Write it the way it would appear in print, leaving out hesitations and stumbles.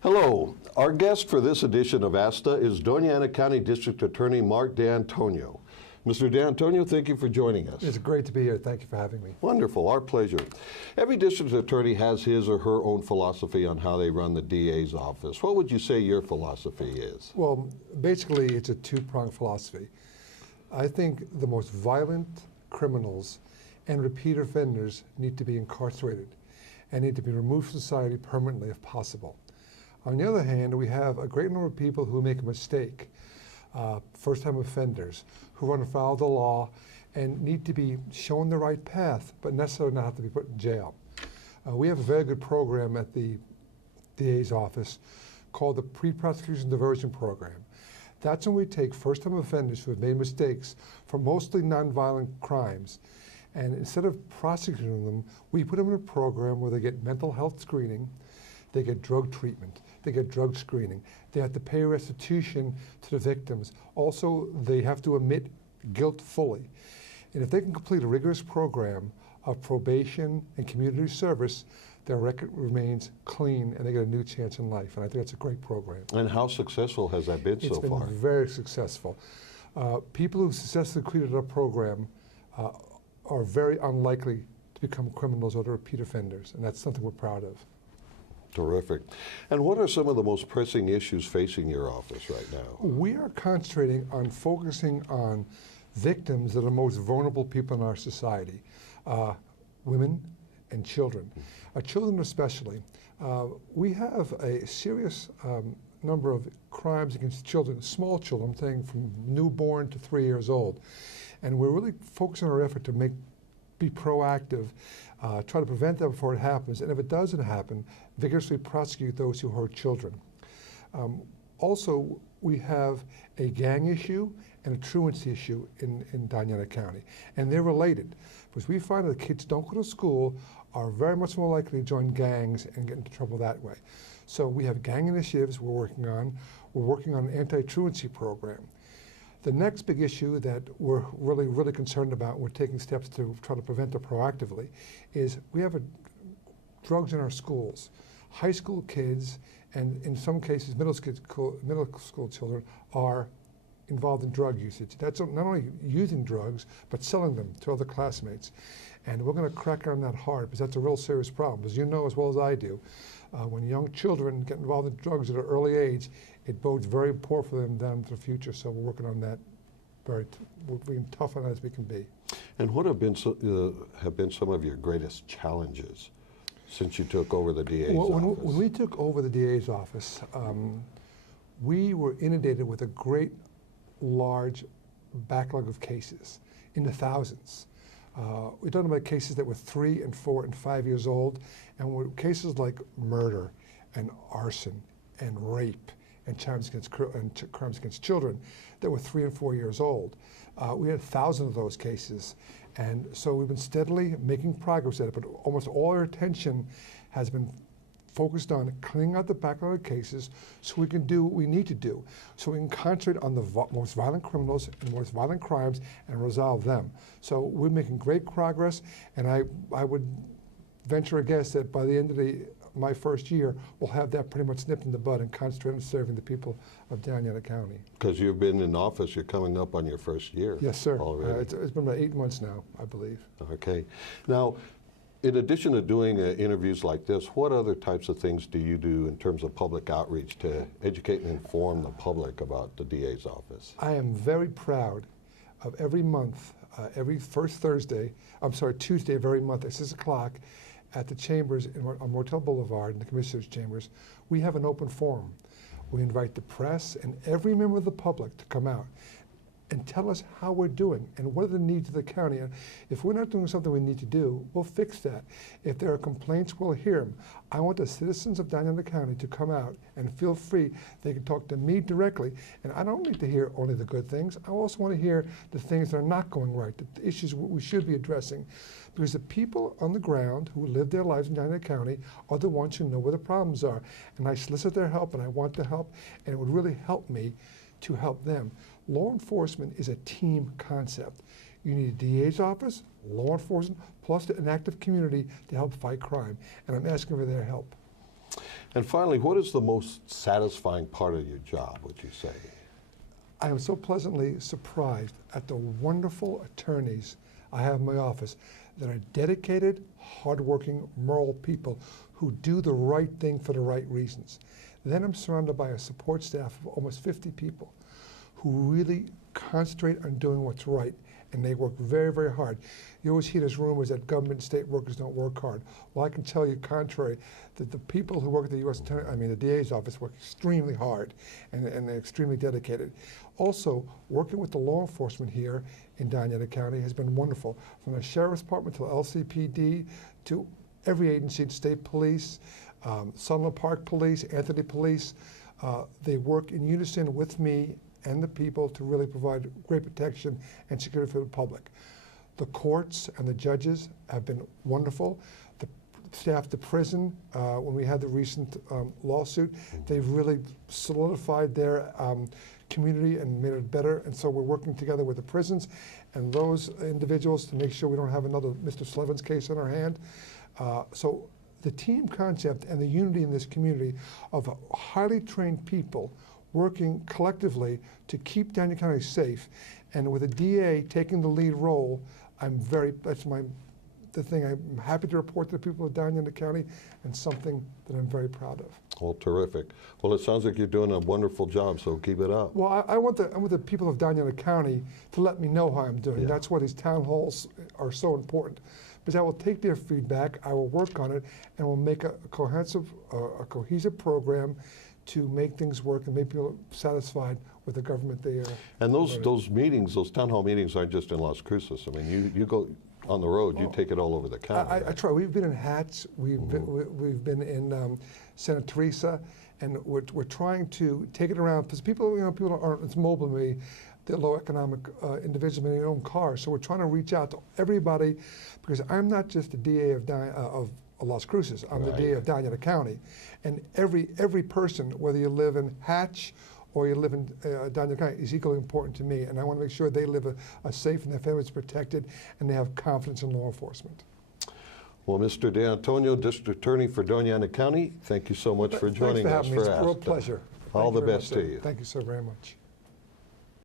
Hello. Our guest for this edition of ASTA is Doña Ana County District Attorney Mark D'Antonio. Mr. D'Antonio, thank you for joining us. It's great to be here. Thank you for having me. Wonderful. Our pleasure. Every district attorney has his or her own philosophy on how they run the DA's office. What would you say your philosophy is? Well, basically, it's a two-pronged philosophy. I think the most violent criminals and repeat offenders need to be incarcerated and need to be removed from society permanently if possible. On the other hand, we have a great number of people who make a mistake, first-time offenders, who run afoul of the law and need to be shown the right path, but necessarily not have to be put in jail. We have a very good program at the DA's office called the Pre-Prosecution Diversion Program. That's when we take first-time offenders who have made mistakes for mostly nonviolent crimes, and instead of prosecuting them, we put them in a program where they get mental health screening, they get drug treatment, they get drug screening. They have to pay restitution to the victims. Also, they have to admit guilt fully. And if they can complete a rigorous program of probation and community service, their record remains clean and they get a new chance in life. And I think that's a great program. And how successful has that been so far? It's been very successful. People who successfully completed our program are very unlikely to become criminals or to repeat offenders, and that's something we're proud of. Terrific. And what are some of the most pressing issues facing your office right now? We are concentrating on focusing on victims that are the most vulnerable people in our society, women and children. Children especially. We have a serious number of crimes against children, small children, I'm saying from newborn to 3 years old. And we're really focusing our effort to be proactive, try to prevent that before it happens, and if it doesn't happen, vigorously prosecute those who hurt children. Also, we have a gang issue and a truancy issue in Doña Ana County, and they're related, because we find that kids don't go to school are very much more likely to join gangs and get into trouble that way. So we have gang initiatives we're working on. We're working on an anti-truancy program. The next big issue that we're really concerned about, we're taking steps to try to prevent it proactively, is we have drugs in our schools. High school kids, and in some cases middle school children, are involved in drug usage. That's not only using drugs, but selling them to other classmates. And we're going to crack on that hard, because that's a real serious problem. As you know as well as I do, when young children get involved in drugs at an early age, it bodes very poor for them down into the future. So we're working on that. We're being tough on it as we can be. And what have been some of your greatest challenges since you took over the DA's office? When we took over the DA's office, we were inundated with a great large backlog of cases in the thousands. We're talking about cases that were 3 and 4 and 5 years old, and were cases like murder and arson and rape and crimes against children that were 3 and 4 years old. We had thousands of those cases, and so we've been steadily making progress at it, but almost all our attention has been focused on cleaning out the backlog of cases so we can do what we need to do, so we can concentrate on the most violent criminals and the most violent crimes and resolve them. So we're making great progress, and I would venture a guess that by the end of my first year, we'll have that pretty much nipped in the bud and concentrate on serving the people of Doña Ana County. Because you've been in office, you're coming up on your first year. Yes, sir. Already. It's been about 8 months now, I believe. Okay. Now, in addition to doing interviews like this, what other types of things do you do in terms of public outreach to educate and inform the public about the DA's office? I am very proud of every month, every first Tuesday of every month at 6 o'clock at the chambers on Mortel Boulevard in the Commissioner's Chambers, we have an open forum. We invite the press and every member of the public to come out and tell us how we're doing and what are the needs of the county. And if we're not doing something we need to do, we'll fix that. If there are complaints, we'll hear them. I want the citizens of Doña Ana County to come out and feel free. They can talk to me directly, and I don't need to hear only the good things. I also want to hear the things that are not going right, the issues we should be addressing. Because the people on the ground who live their lives in Doña Ana County are the ones who know where the problems are. And I solicit their help, and I want to help, and it would really help me to help them. Law enforcement is a team concept. You need a DA's office, law enforcement, plus an active community to help fight crime. And I'm asking for their help. And finally, what is the most satisfying part of your job, would you say? I am so pleasantly surprised at the wonderful attorneys I have in my office that are dedicated, hardworking, moral people who do the right thing for the right reasons. Then I'm surrounded by a support staff of almost 50 people who really concentrate on doing what's right, and they work very, very hard. You always hear these rumors that government and state workers don't work hard. Well, I can tell you contrary, that the people who work at the U.S. the DA's office work extremely hard, and they're extremely dedicated. Also, working with the law enforcement here in Doña County has been wonderful. From the Sheriff's Department to LCPD to every agency, state police, Sunland Park Police, Anthony Police, they work in unison with me and the people to really provide great protection and security for the public. The courts and the judges have been wonderful. The staff at the prison, when we had the recent lawsuit, they've really solidified their community and made it better. And so we're working together with the prisons and those individuals to make sure we don't have another Mr. Slevins case on our hand. So the team concept and the unity in this community of highly trained people working collectively to keep Doña County safe, and with a DA taking the lead role, that's the thing I'm happy to report to the people of Doña County, and something that I'm very proud of. Well, terrific. Well, it sounds like you're doing a wonderful job, so keep it up. Well, I want the people of Doña County to let me know how I'm doing. Yeah. That's why these town halls are so important. Because I will take their feedback, I will work on it, and we'll make a cohesive program to make things work and make people satisfied with the government they are. And those meetings, those town hall meetings aren't just in Las Cruces. I mean, you go on the road, you take it all over the county. I try. We've been in Hatch, we've been in Santa Teresa, and we're trying to take it around, because people aren't as mobile as me. They're low economic individuals in their own cars. So we're trying to reach out to everybody, because I'm not just the DA of Las Cruces. I'm the DA of Doña County, and every person, whether you live in Hatch or you live in Doña County, is equally important to me. And I want to make sure they live a safe and their families protected, and they have confidence in law enforcement. Well, Mr. De Antonio, District Attorney for Doña County, thank you so much for joining us. Thanks for having me. It's a real pleasure. All the Thank you very best much, to sir. you. Thank you so very much.